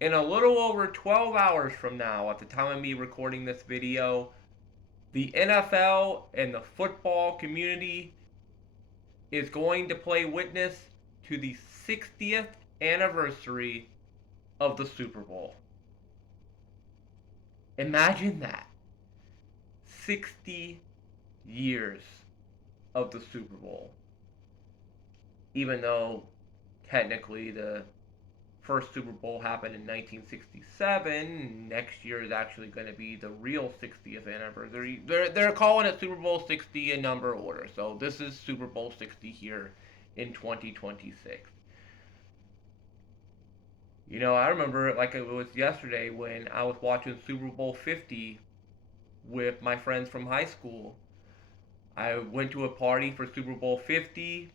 in a little over 12 hours from now, at the time of me recording this video, the NFL and the football community is going to play witness to the 60th anniversary of the Super Bowl. Imagine that. 60 years of the Super Bowl. Even though technically the first Super Bowl happened in 1967, next year is actually going to be the real 60th anniversary. They're calling it Super Bowl 60 in number order. So this is Super Bowl 60 here in 2026. You know, I remember it like it was yesterday when I was watching Super Bowl 50 with my friends from high school. I went to a party for Super Bowl 50.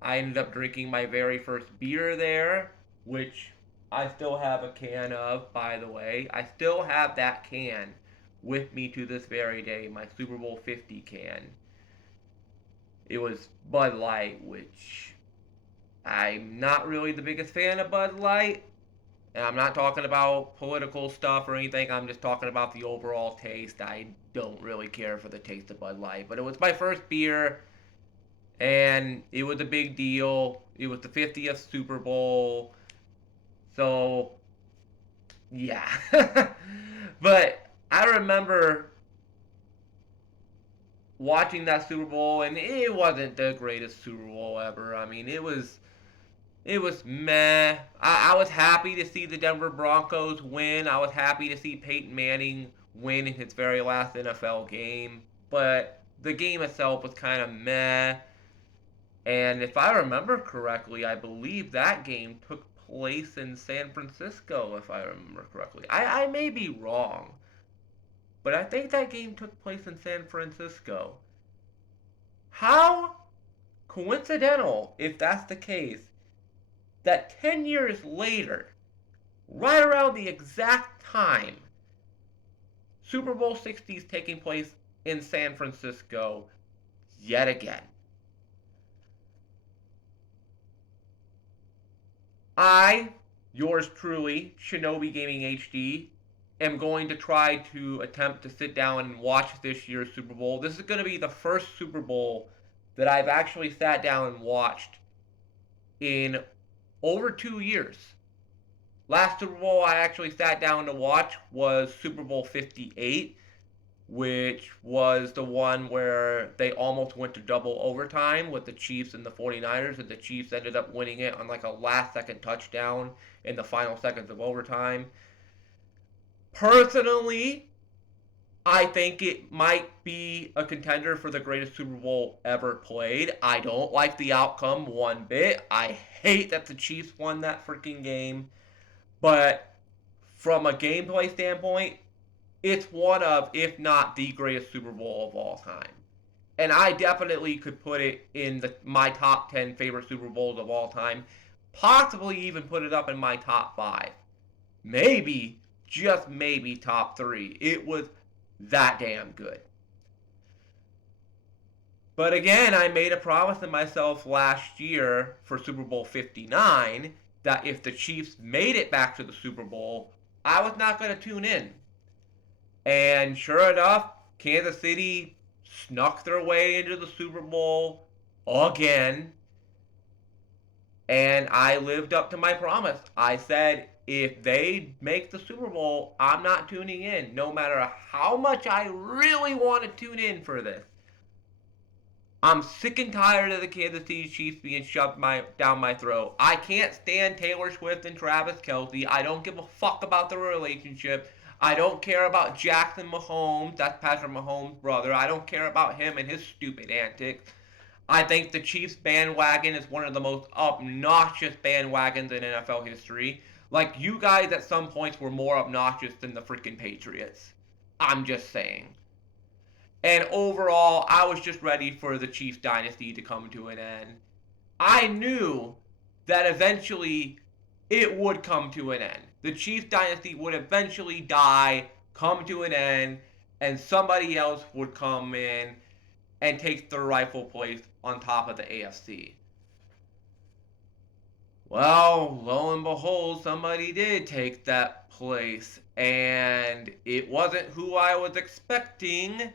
I ended up drinking my very first beer there, which I still have a can of, by the way. I still have that can with me to this very day, my Super Bowl 50 can. It was Bud Light, which I'm not really the biggest fan of Bud Light. And I'm not talking about political stuff or anything. I'm just talking about the overall taste. I don't really care for the taste of Bud Light. But it was my first beer, and it was a big deal. It was the 50th Super Bowl. So, yeah. But I remember watching that Super Bowl, and it wasn't the greatest Super Bowl ever. I mean, it was meh. I was happy to see the Denver Broncos win. I was happy to see Peyton Manning win in his very last NFL game. But the game itself was kind of meh. And if I remember correctly, I believe that game took place in San Francisco, if I remember correctly. I may be wrong, but I think that game took place in San Francisco. How coincidental, if that's the case, that 10 years later, right around the exact time, Super Bowl 60 is taking place in San Francisco yet again. I, yours truly, Shinobi Gaming HD, am going to try to attempt to sit down and watch this year's Super Bowl. This is going to be the first Super Bowl that I've actually sat down and watched in over 2 years. Last Super Bowl I actually sat down to watch was Super Bowl 58, which was the one where they almost went to double overtime with the Chiefs and the 49ers, and the Chiefs ended up winning it on like a last second touchdown in the final seconds of overtime. Personally, I think it might be a contender for the greatest Super Bowl ever played. I don't like the outcome one bit. I hate that the Chiefs won that freaking game. But from a gameplay standpoint, it's one of, if not the greatest Super Bowl of all time. And I definitely could put it in my top 10 favorite Super Bowls of all time. Possibly even put it up in my top 5. Maybe, just maybe, top 3. It was that damn good. But again, I made a promise to myself last year for Super Bowl 59 that if the Chiefs made it back to the Super Bowl, I was not going to tune in. And sure enough, Kansas City snuck their way into the Super Bowl again. And I lived up to my promise. I said, if they make the Super Bowl, I'm not tuning in, no matter how much I really want to tune in for this. I'm sick and tired of the Kansas City Chiefs being shoved down my throat. I can't stand Taylor Swift and Travis Kelce. I don't give a fuck about the relationship. I don't care about Jackson Mahomes. That's Patrick Mahomes' brother. I don't care about him and his stupid antics. I think the Chiefs bandwagon is one of the most obnoxious bandwagons in NFL history. Like, you guys at some points were more obnoxious than the freaking Patriots. I'm just saying. And overall, I was just ready for the Chiefs dynasty to come to an end. I knew that eventually it would come to an end. The Chiefs dynasty would eventually die, come to an end, and somebody else would come in and take their rightful place on top of the AFC. Well, lo and behold, somebody did take that place, and it wasn't who I was expecting.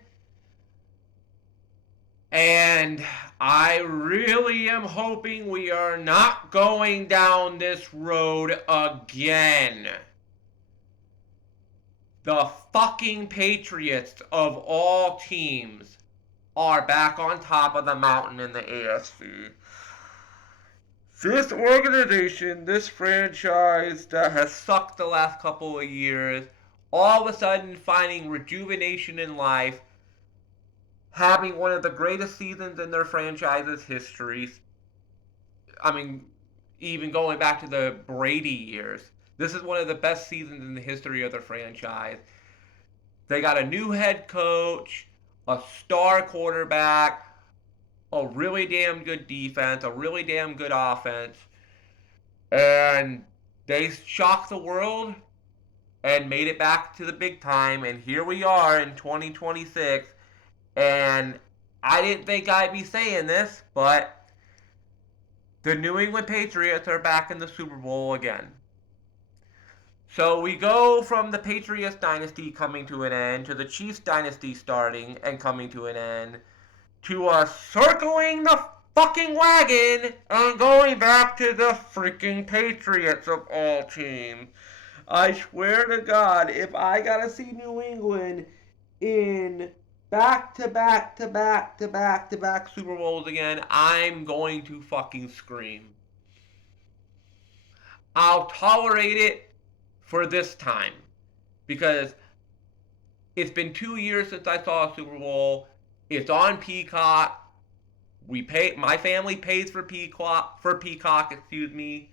And I really am hoping we are not going down this road again. The fucking Patriots of all teams are back on top of the mountain in the AFC. This organization, this franchise that has sucked the last couple of years, all of a sudden finding rejuvenation in life, having one of the greatest seasons in their franchise's histories. I mean, even going back to the Brady years. This is one of the best seasons in the history of the franchise. They got a new head coach, a star quarterback, a really damn good defense, a really damn good offense, and they shocked the world and made it back to the big time, and here we are in 2026, and I didn't think I'd be saying this, but the New England Patriots are back in the Super Bowl again. So we go from the Patriots dynasty coming to an end to the Chiefs dynasty starting and coming to an end to us circling the fucking wagon and going back to the freaking Patriots of all teams. I swear to God, if I gotta see New England in back-to-back Super Bowls again, I'm going to fucking scream. I'll tolerate it for this time because it's been 2 years since I saw a Super Bowl. It's on Peacock. My family pays for Peacock, excuse me.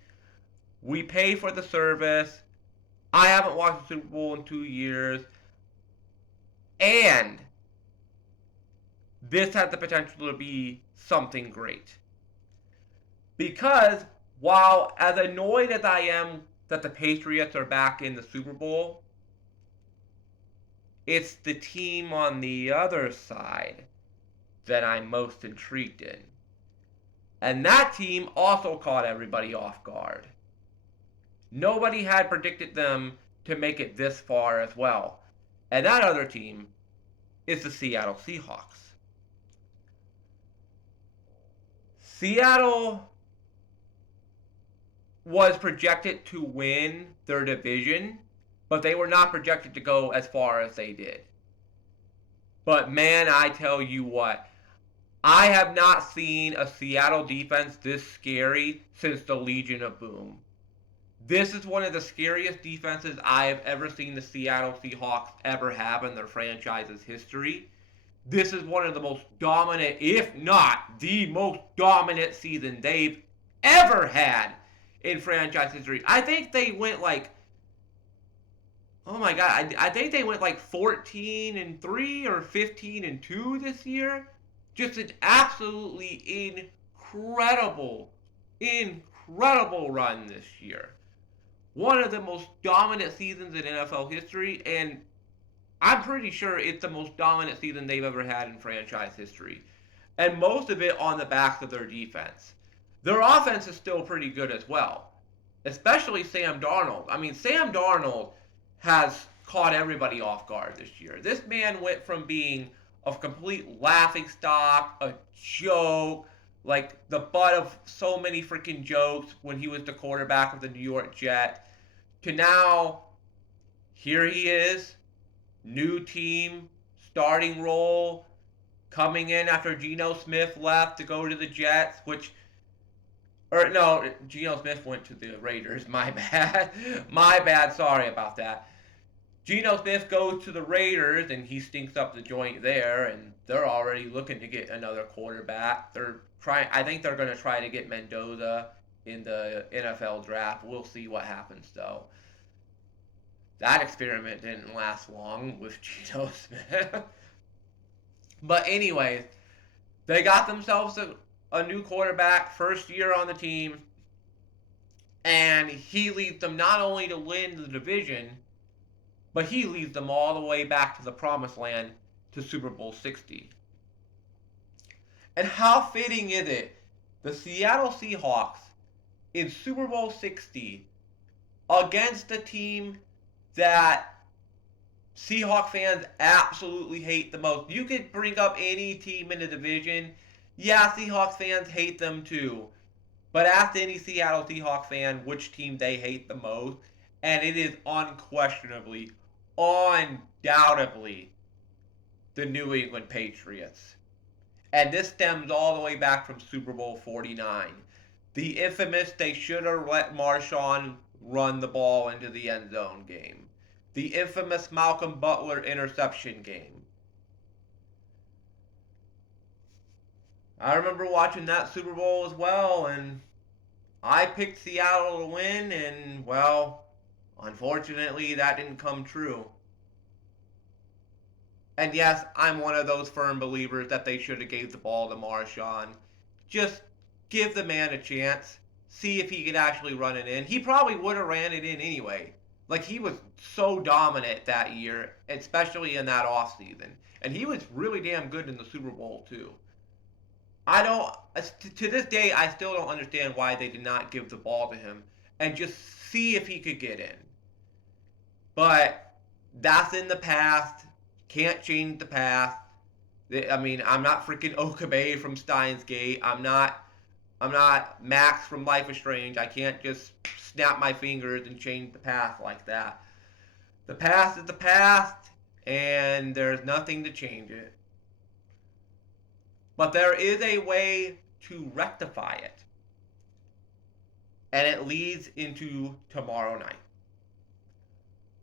We pay for the service. I haven't watched the Super Bowl in 2 years. And this has the potential to be something great. Because while as annoyed as I am that the Patriots are back in the Super Bowl, it's the team on the other side that I'm most intrigued in. And that team also caught everybody off guard. Nobody had predicted them to make it this far as well. And that other team is the Seattle Seahawks. Seattle was projected to win their division, but they were not projected to go as far as they did. But man, I tell you what, I have not seen a Seattle defense this scary since the Legion of Boom. This is one of the scariest defenses I have ever seen the Seattle Seahawks ever have in their franchise's history. This is one of the most dominant, if not the most dominant season they've ever had in franchise history. I think they went like, oh my god, I think they went like 14-3 or 15-2 this year. Just an absolutely incredible run this year. One of the most dominant seasons in NFL history, and I'm pretty sure it's the most dominant season they've ever had in franchise history. And most of it on the backs of their defense. Their offense is still pretty good as well. Especially Sam Darnold. I mean, Sam Darnold has caught everybody off guard this year. This man went from being a complete laughingstock, a joke, like the butt of so many freaking jokes when he was the quarterback of the New York Jets, to now, here he is, new team, starting role, coming in after Geno Smith left to go to the Jets, Geno Smith went to the Raiders, my bad, sorry about that. Geno Smith goes to the Raiders, and he stinks up the joint there, and they're already looking to get another quarterback. I think they're going to try to get Mendoza in the NFL draft. We'll see what happens, though. That experiment didn't last long with Geno Smith. But anyways, they got themselves a new quarterback, first year on the team, and he leads them not only to win the division, but he leads them all the way back to the promised land to Super Bowl 60. And how fitting is it? The Seattle Seahawks in Super Bowl 60 against a team that Seahawks fans absolutely hate the most. You could bring up any team in the division. Yeah, Seahawks fans hate them too. But ask any Seattle Seahawks fan which team they hate the most, and it is undoubtedly, the New England Patriots. And this stems all the way back from Super Bowl 49. The infamous they should have let Marshawn run the ball into the end zone game. The infamous Malcolm Butler interception game. I remember watching that Super Bowl as well, and I picked Seattle to win, and, well, unfortunately, that didn't come true. And yes, I'm one of those firm believers that they should have gave the ball to Marshawn. Just give the man a chance. See if he could actually run it in. He probably would have ran it in anyway. Like, he was so dominant that year, especially in that offseason. And he was really damn good in the Super Bowl, too. I don't, to this day, I still don't understand why they did not give the ball to him and just see if he could get in. But that's in the past. Can't change the past. I mean, I'm not freaking Okabe from Steins Gate. I'm not Max from Life is Strange. I can't just snap my fingers and change the past like that. The past is the past, and there's nothing to change it. But there is a way to rectify it. And it leads into tomorrow night.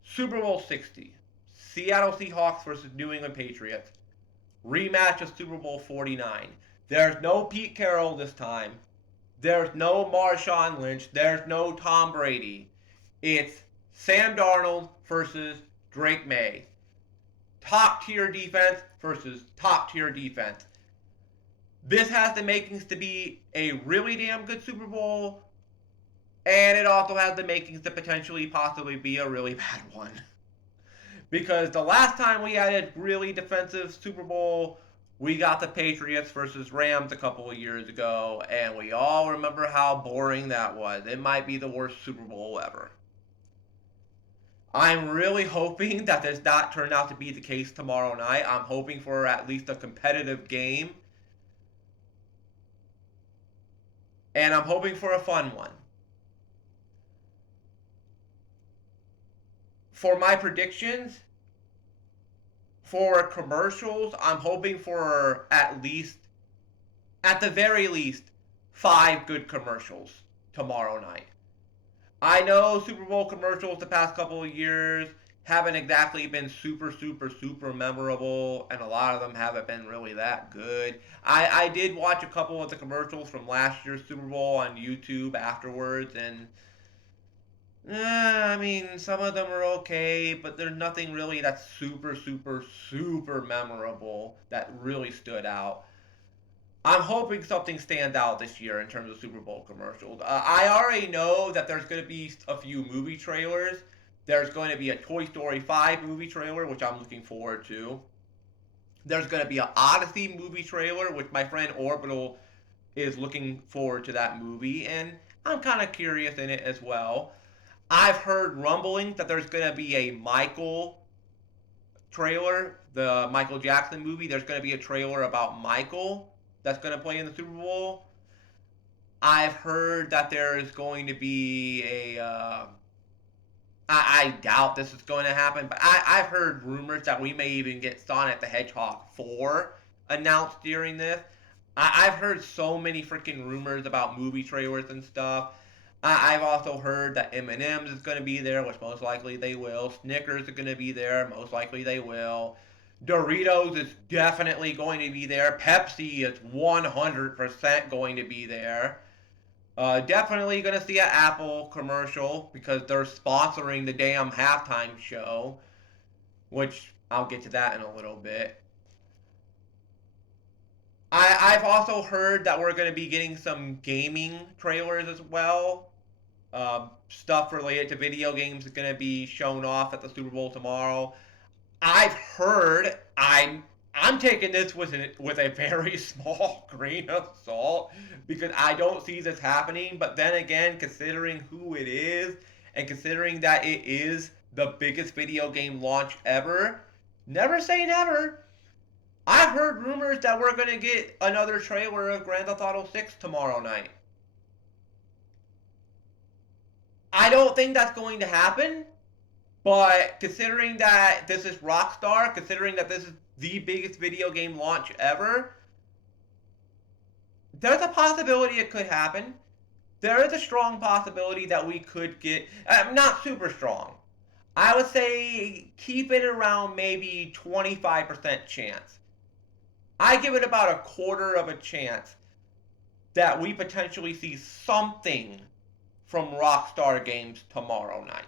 Super Bowl 60. Seattle Seahawks versus New England Patriots. Rematch of Super Bowl 49. There's no Pete Carroll this time. There's no Marshawn Lynch. There's no Tom Brady. It's Sam Darnold versus Drake May. Top tier defense versus top tier defense. This has the makings to be a really damn good Super Bowl, and it also has the makings to potentially possibly be a really bad one. Because the last time we had a really defensive Super Bowl, we got the Patriots versus Rams a couple of years ago, and we all remember how boring that was. It might be the worst Super Bowl ever. I'm really hoping that does not turn out to be the case tomorrow night. I'm hoping for at least a competitive game. And I'm hoping for a fun one. For my predictions, for commercials, I'm hoping for at the very least, 5 good commercials tomorrow night. I know Super Bowl commercials the past couple of years haven't exactly been super memorable, and a lot of them haven't been really that good. I did watch a couple of the commercials from last year's Super Bowl on YouTube afterwards, and I mean, some of them are okay, but there's nothing really that's super memorable that really stood out. I'm hoping something stands out this year in terms of Super Bowl commercials. I already know that there's going to be a few movie trailers. There's going to be a Toy Story 5 movie trailer, which I'm looking forward to. There's going to be an Odyssey movie trailer, which my friend Orbital is looking forward to that movie, and I'm kind of curious in it as well. I've heard rumblings that there's going to be a Michael trailer, the Michael Jackson movie. There's going to be a trailer about Michael that's going to play in the Super Bowl. I've heard that there is going to be I doubt this is going to happen, but I've heard rumors that we may even get Sonic the Hedgehog 4 announced during this. I've heard so many freaking rumors about movie trailers and stuff. I've also heard that M&M's is going to be there, which most likely they will. Snickers are going to be there, most likely they will. Doritos is definitely going to be there. Pepsi is 100% going to be there. Definitely going to see an Apple commercial because they're sponsoring the damn halftime show, which I'll get to that in a little bit. I've also heard that we're going to be getting some gaming trailers as well. Stuff related to video games is going to be shown off at the Super Bowl tomorrow. I've heard, I'm taking this with a very small grain of salt because I don't see this happening. But then again, considering who it is and considering that it is the biggest video game launch ever, never say never. I've heard rumors that we're going to get another trailer of Grand Theft Auto 6 tomorrow night. I don't think that's going to happen, but considering that this is Rockstar, considering that this is the biggest video game launch ever, there's a possibility it could happen. There is a strong possibility that we could get, not super strong. I would say keep it around maybe 25% chance. I give it about a quarter of a chance that we potentially see something from Rockstar Games tomorrow night.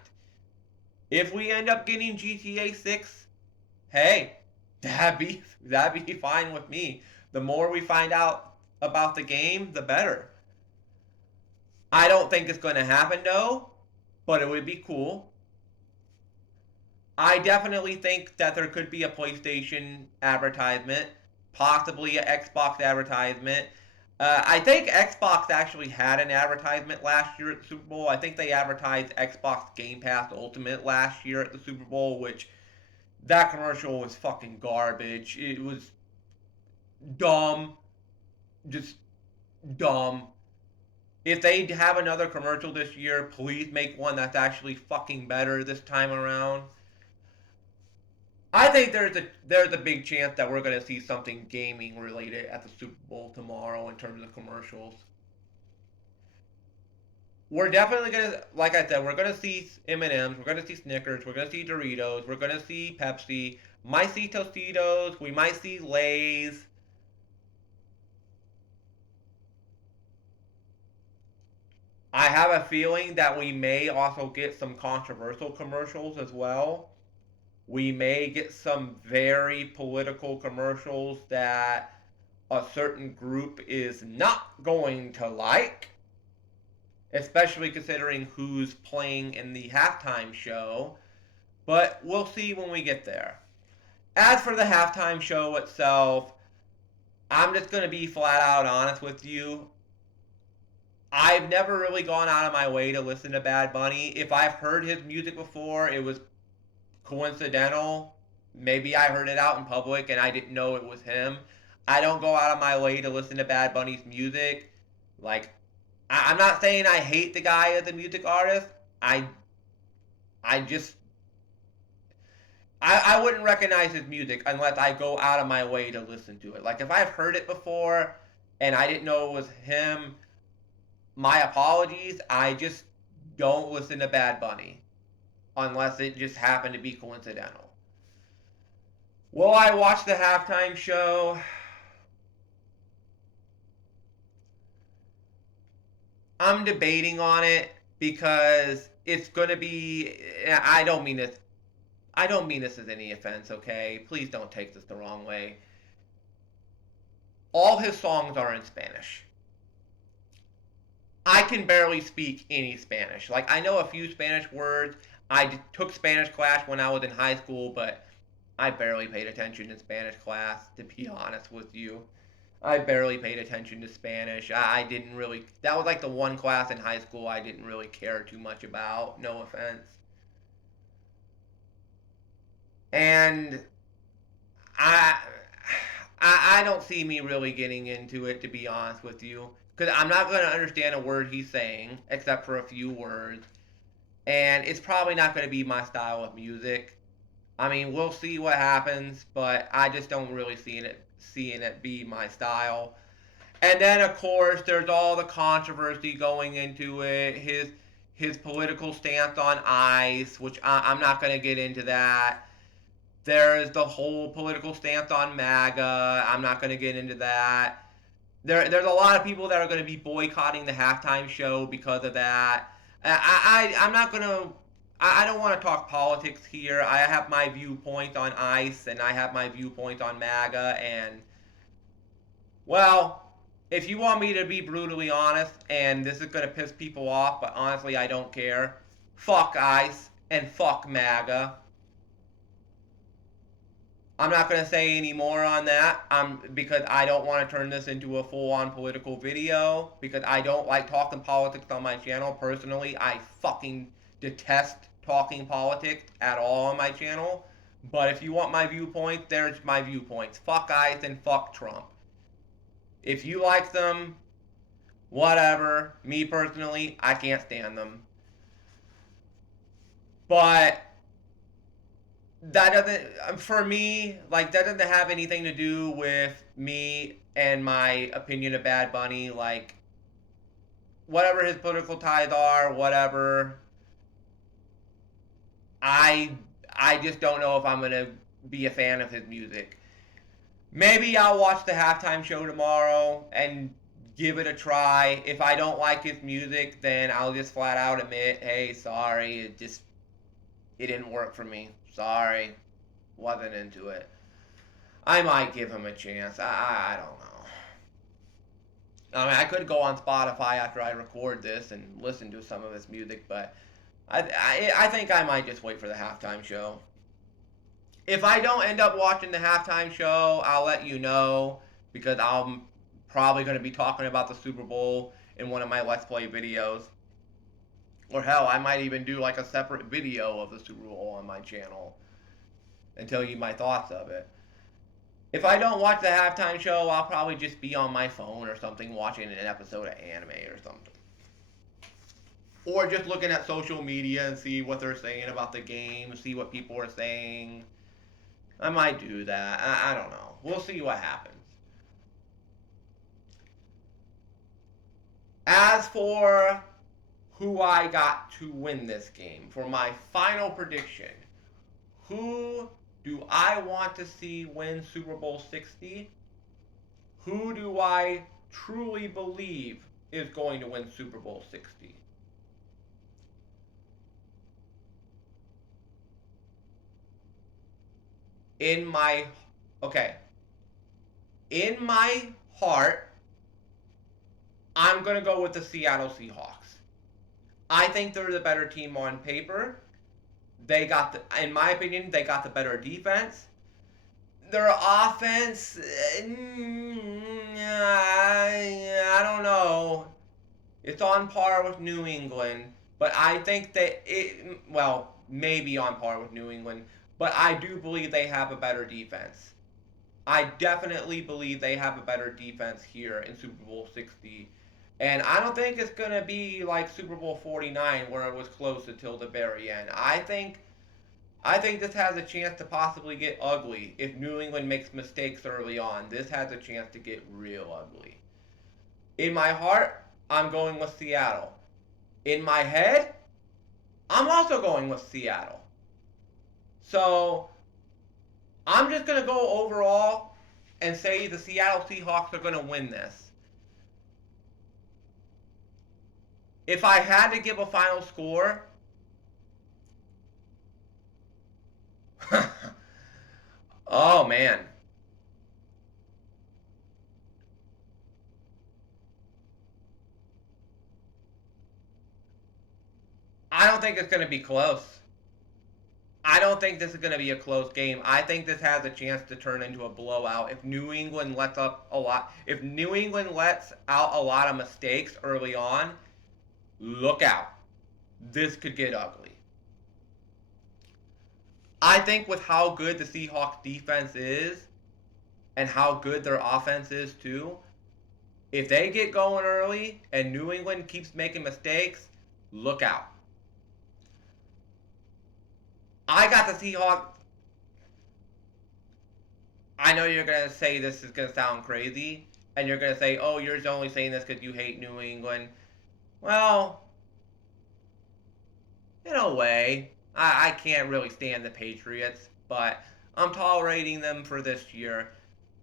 If we end up getting GTA 6, hey, that'd be fine with me. The more we find out about the game, the better. I don't think it's going to happen though, but it would be cool. I definitely think that there could be a PlayStation advertisement, possibly an Xbox advertisement. I think Xbox actually had an advertisement last year at the Super Bowl. I think they advertised Xbox Game Pass Ultimate last year at the Super Bowl, which that commercial was fucking garbage. It was dumb. Just dumb. If they have another commercial this year, please make one that's actually fucking better this time around. I think there's a big chance that we're gonna see something gaming related at the Super Bowl tomorrow in terms of commercials. We're definitely gonna, like I said, we're gonna see M&Ms, we're gonna see Snickers, we're gonna see Doritos, we're gonna see Pepsi, might see Tostitos, we might see Lay's. I have a feeling that we may also get some controversial commercials as well. We may get some very political commercials that a certain group is not going to like, especially considering who's playing in the halftime show. But we'll see when we get there. As for the halftime show itself, I'm just going to be flat out honest with you. I've never really gone out of my way to listen to Bad Bunny. If I've heard his music before, it was coincidental. Maybe I heard it out in public and I didn't know it was him. I don't go out of my way to listen to Bad Bunny's music. Like, I'm not saying I hate the guy as a music artist. I just I wouldn't recognize his music unless I go out of my way to listen to it. Like if I've heard it before and I didn't know it was him, my apologies. I just don't listen to Bad Bunny unless it just happened to be coincidental. Will I watch the halftime show? I'm debating on it because it's going to be. I don't mean this as any offense, okay? Please don't take this the wrong way. All his songs are in Spanish. I can barely speak any Spanish. Like, I know a few Spanish words. I took Spanish class when I was in high school, but I barely paid attention in Spanish class, to be honest with you. I barely paid attention to Spanish. I didn't really. That was like the one class in high school I didn't really care too much about. No offense. And I, I don't see me really getting into it, to be honest with you, because I'm not going to understand a word he's saying except for a few words, and it's probably not going to be my style of music. I mean, we'll see what happens, but I just don't really seeing it be my style. And then of course there's all the controversy going into it. His political stance on ICE, which I'm not going to get into that. There's the whole political stance on MAGA. I'm not going to get into that. There's a lot of people that are going to be boycotting the halftime show because of that. I'm not going to. I don't want to talk politics here. I have my viewpoint on ICE and I have my viewpoint on MAGA. And, well, if you want me to be brutally honest, and this is going to piss people off, but honestly, I don't care. Fuck ICE and fuck MAGA. I'm not going to say any more on that because I don't want to turn this into a full-on political video because I don't like talking politics on my channel. Personally, I fucking detest talking politics at all on my channel. But if you want my viewpoints, there's my viewpoints. Fuck ICE and fuck Trump. If you like them, whatever. Me personally, I can't stand them. But that doesn't, for me, like, that doesn't have anything to do with me and my opinion of Bad Bunny. Like, whatever his political ties are, whatever. I I just don't know if I'm gonna be a fan of his music. Maybe I'll watch the halftime show tomorrow and give it a try. If I don't like his music, then I'll just flat out admit, hey, sorry, it didn't work for me. Sorry, wasn't into it. I might give him a chance. I don't know. I mean, I could go on Spotify after I record this and listen to some of his music, but I think I might just wait for the halftime show. If I don't end up watching the halftime show, I'll let you know because I'm probably going to be talking about the Super Bowl in one of my Let's Play videos. Or hell, I might even do like a separate video of the Super Bowl on my channel and tell you my thoughts of it. If I don't watch the halftime show, I'll probably just be on my phone or something watching an episode of anime or something. Or just looking at social media and see what they're saying about the game, see what people are saying. I might do that. I don't know. We'll see what happens. As for who I got to win this game, for my final prediction, who do I want to see win Super Bowl 60? Who do I truly believe is going to win Super Bowl 60? In my heart, I'm going to go with the Seattle Seahawks. I think they're the better team on paper. In my opinion, they got the better defense. Their offense, I don't know. It's on par with New England, but I think maybe on par with New England, but I do believe they have a better defense. I definitely believe they have a better defense here in Super Bowl 60. And I don't think it's going to be like Super Bowl 49 where it was close until the very end. I think this has a chance to possibly get ugly. If New England makes mistakes early on, this has a chance to get real ugly. In my heart, I'm going with Seattle. In my head, I'm also going with Seattle. So, I'm just going to go overall and say the Seattle Seahawks are going to win this. If I had to give a final score, oh man. I don't think it's going to be close. I don't think this is going to be a close game. I think this has a chance to turn into a blowout if New England lets out a lot of mistakes early on. Look out. This could get ugly. I think with how good the Seahawks defense is and how good their offense is too, if they get going early and New England keeps making mistakes, look out. I got the Seahawks. I know you're going to say this is going to sound crazy, and you're going to say, oh, you're only saying this because you hate New England. Well, in a way, I can't really stand the Patriots, but I'm tolerating them for this year.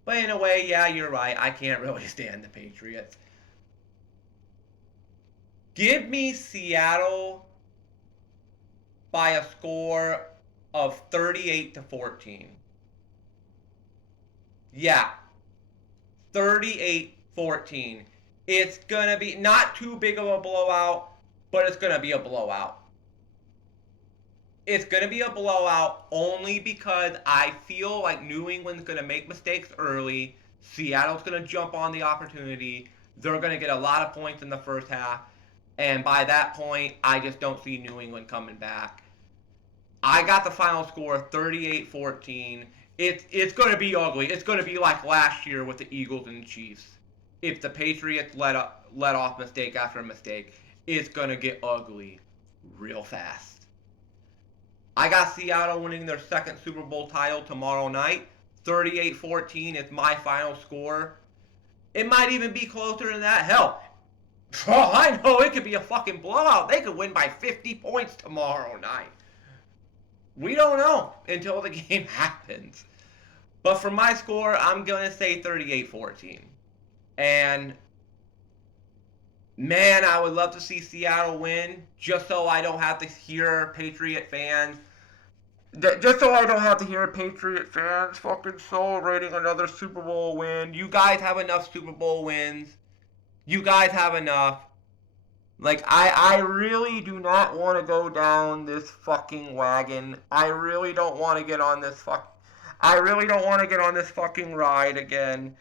But in a way, yeah, you're right. I can't really stand the Patriots. Give me Seattle by a score of 38-14. Yeah, 38-14. It's going to be not too big of a blowout, but it's going to be a blowout. It's going to be a blowout only because I feel like New England's going to make mistakes early. Seattle's going to jump on the opportunity. They're going to get a lot of points in the first half. And by that point, I just don't see New England coming back. I got the final score 38-14. It's going to be ugly. It's going to be like last year with the Eagles and the Chiefs. If the Patriots let off mistake after mistake, it's going to get ugly real fast. I got Seattle winning their second Super Bowl title tomorrow night. 38-14 is my final score. It might even be closer than that. Hell, for all I know, it could be a fucking blowout. They could win by 50 points tomorrow night. We don't know until the game happens. But for my score, I'm going to say 38-14. And man, I would love to see Seattle win, just so I don't have to hear Patriot fans. Just so I don't have to hear Patriot fans fucking celebrating another Super Bowl win. You guys have enough Super Bowl wins. You guys have enough. Like, I really do not want to go down this fucking wagon. I really don't want to get on this fucking ride again.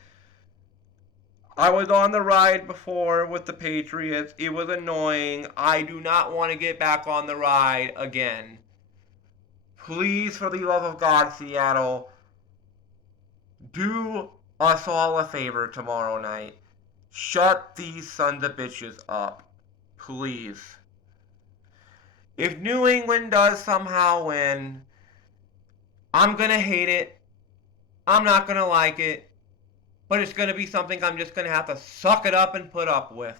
I was on the ride before with the Patriots. It was annoying. I do not want to get back on the ride again. Please, for the love of God, Seattle, do us all a favor tomorrow night. Shut these sons of bitches up. Please. If New England does somehow win, I'm going to hate it. I'm not going to like it. But it's going to be something I'm just going to have to suck it up and put up with.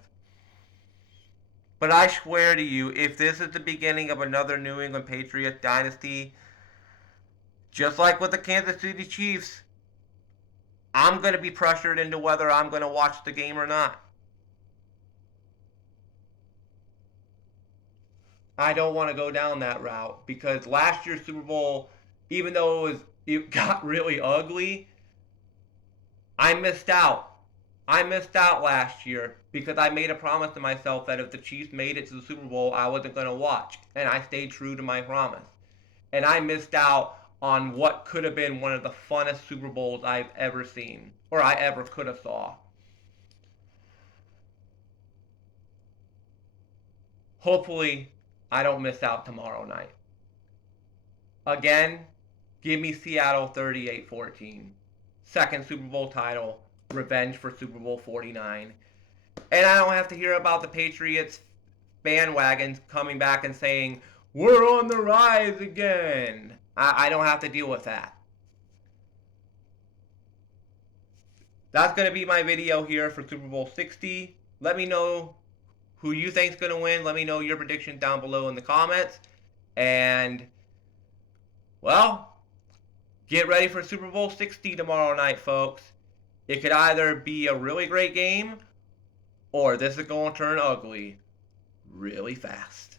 But I swear to you, if this is the beginning of another New England Patriots dynasty, just like with the Kansas City Chiefs, I'm going to be pressured into whether I'm going to watch the game or not. I don't want to go down that route because last year's Super Bowl, even though it got really ugly, I missed out. I missed out last year because I made a promise to myself that if the Chiefs made it to the Super Bowl, I wasn't going to watch. And I stayed true to my promise. And I missed out on what could have been one of the funnest Super Bowls I've ever seen. Or I ever could have saw. Hopefully, I don't miss out tomorrow night. Again, give me Seattle 38-14. Second Super Bowl title, revenge for Super Bowl 49. And I don't have to hear about the Patriots bandwagons coming back and saying, we're on the rise again. I don't have to deal with that. That's going to be my video here for Super Bowl 60. Let me know who you think's going to win. Let me know your predictions down below in the comments. And, well, get ready for Super Bowl 60 tomorrow night, folks. It could either be a really great game, or this is going to turn ugly really fast.